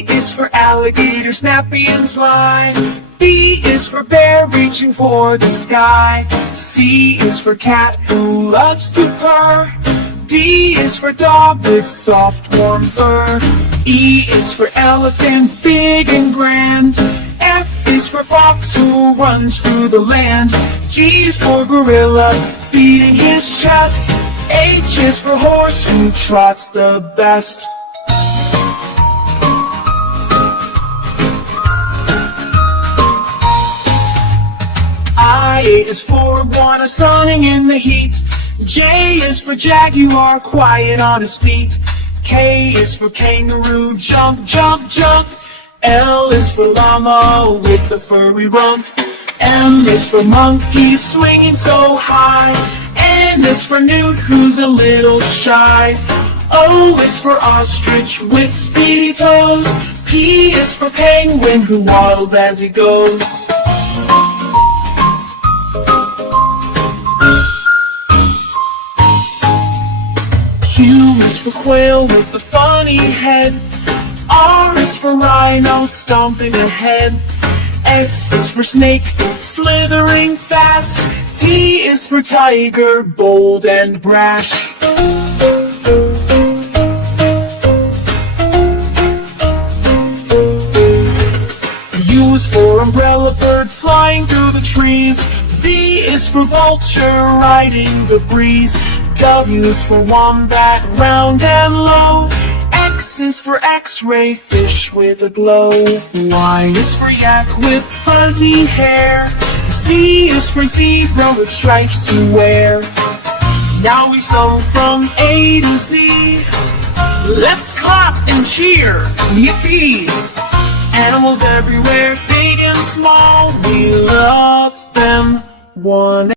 A is for alligator, snappy and sly. B is for bear, reaching for the sky. C is for cat, who loves to purr. D is for dog with soft warm fur. E is for elephant, big and grand. F is for fox, who runs through the land. G is for gorilla, beating his chest. H is for horse, who trots the best. I is for iguana, sunning in the heat. J is for jaguar, quiet on his feet. K is for kangaroo, jump, jump, jump. L is for llama with the furry rump. M is for monkey, swinging so high. N is for newt, who's a little shy. O is for ostrich with speedy toes. P is for penguin, who waddles as he goes. Q is for quail with the funny head. R is for rhino, stomping ahead. S is for snake, slithering fast. T is for tiger, bold and brash. U is for umbrella, bird flying through the trees. V is for vulture, riding the breeze. W is for wombat, round and low. X is for X-ray, fish with a glow. Y is for yak with fuzzy hair. Z is for zebra with stripes to wear. Now we sew from A to Z. Let's clap and cheer, yippee! Animals everywhere, big and small, we love them. One